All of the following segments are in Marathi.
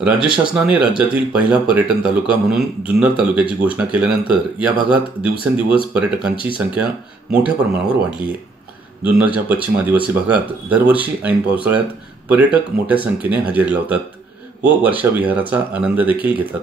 राज्य शासनाने राज्यातील पहिला पर्यटन तालुका म्हणून जुन्नर तालुक्याची घोषणा केल्यानंतर या भागात दिवसेंदिवस पर्यटकांची संख्या मोठ्या प्रमाणावर वाढली आहे। जुन्नरच्या पश्चिम आदिवासी भागात दरवर्षी ऐन पावसाळ्यात पर्यटक मोठ्या संख्येने हजेरी लावतात व वर्षा विहाराचा आनंद देखील घेतात।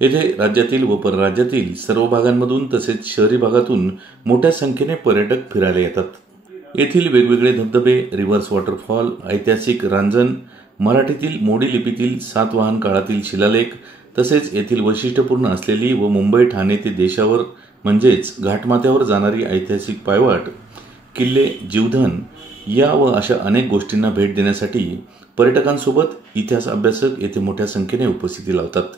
येथे राज्यातील व परराज्यातील सर्व भागांमधून तसेच शहरी भागातून मोठ्या संख्येने पर्यटक फिरायला येतात। येथील वेगवेगळे धबधबे, रिव्हर्स वॉटरफॉल, ऐतिहासिक रांजण, मराठीतील मोडी लिपीतील सातवाहन काळातील शिलालेख तसेच येथील वैशिष्ट्यपूर्ण असलेली व मुंबई ठाणे ते देशावर म्हणजेच घाटमाथ्यावर जाणारी ऐतिहासिक पायवाट, किल्ले, जीवधन या व अशा अनेक गोष्टींना भेट देण्यासाठी पर्यटकांसोबत इतिहास अभ्यासक येथे मोठ्या संख्येने उपस्थिती लावतात।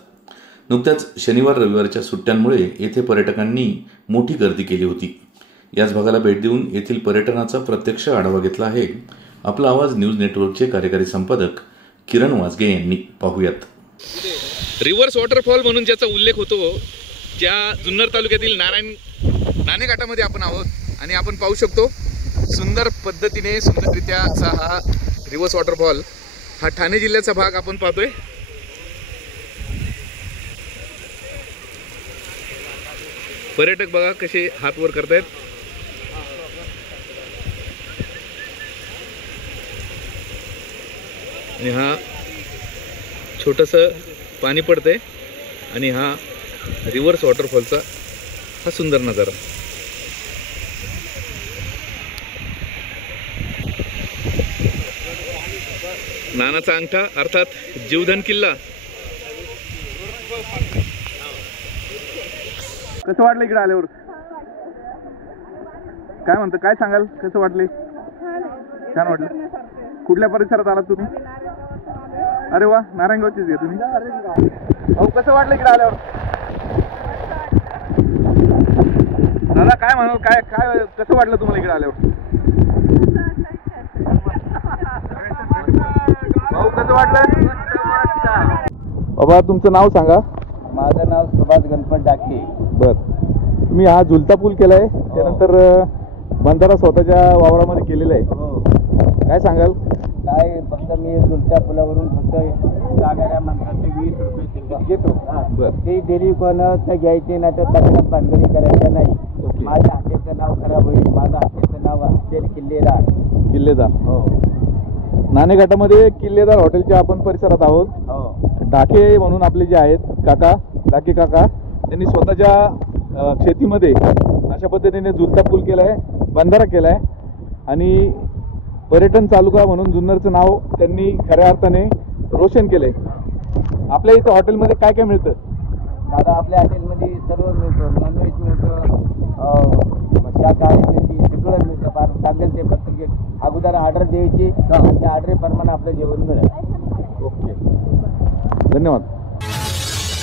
नुकत्याच शनिवार रविवारच्या सुट्ट्यांमुळे येथे पर्यटकांनी मोठी गर्दी केली होती। याच भागाला भेट देऊन येथील पर्यटनाचा प्रत्यक्ष आढावा घेतला आहे। आपला आवाज न्यूज नेटवर्कचे कार्यकारी संपादक किरण वाजगे यांनी पाहूयात। रिव्हर्स वॉटरफॉल म्हणून ज्याचा उल्लेख होतो, ज्या जुन्नर तालुक्यातील नाणेघाटामध्ये आपण आहोत आणि आपण पाहू शकतो सुंदर पद्धतीने सुंदररित्याचा हा रिव्हर्स वॉटरफॉल हा ठाणे जिल्ह्याचा भाग आपण पाहतोय। पर्यटक बघा कसे हात वर करतायत। आणि हा छोटंसं पाणी पडतंय आणि हा रिव्हर्स वॉटरफॉलचा हा सुंदर नजारा। नानाचा अंगठा अर्थात जीवधन किल्ला। कसं वाटलं इकडे आल्यावर? काय म्हणतं, काय सांगाल? कसं वाटले? छान वाटलं। कुठल्या परिसरात आलात तुम्ही? अरे वा, नारायणगावचीच आहे तुम्ही? भाऊ कसं वाटलं इकडे आल्यावर? दादा काय म्हणाल, काय काय कसं वाटलं तुम्हाला इकडे आल्यावर? भाऊ कसं वाटलं? बाबा तुमचं नाव सांगा। माझं नाव सुभाष गणपत डाके। बर, तुम्ही हा झुलता पूल केलाय, त्यानंतर बंधारा स्वतःच्या वावरामध्ये केलेला आहे। काय सांगाल? काय फक्त मी झुलत्या पुलावरून फक्त जाणाऱ्या माणसाचे 20 रुपये तिकीट घेतो। ते डेली कोणाचं घ्यायचे नाही तर तक्रार बांधणी करायच्या नाही। माझ्या हातेचं नाव खराब होईल, माझं हातेचं नाव असेल किल्लेदार। किल्लेदार, हो। नाणेघाटामध्ये किल्लेदार हॉटेलच्या आपण परिसरात आहोत। डाके म्हणून आपले जे आहेत काका, डाके काका, त्यांनी स्वतःच्या शेतीमध्ये अशा पद्धतीने झुलता पूल केलाय, बंधारा केलाय आणि पर्यटन तालुका म्हणून जुन्नरचं नाव त्यांनी खऱ्या अर्थाने रोशन केलंय। आपल्या इथं हॉटेलमध्ये काय काय मिळतं? दादा आपल्या हॉटेलमध्ये सर्व मिळतं, नॉनव्हेज मिळतं, शाकाहारी मिळते, सगळं मिळतं। फार सांगेल ते फक्त अगोदर ऑर्डर द्यायची आणि त्या ऑर्डरप्रमाणे आपलं जेवण मिळेल। ओके, धन्यवाद।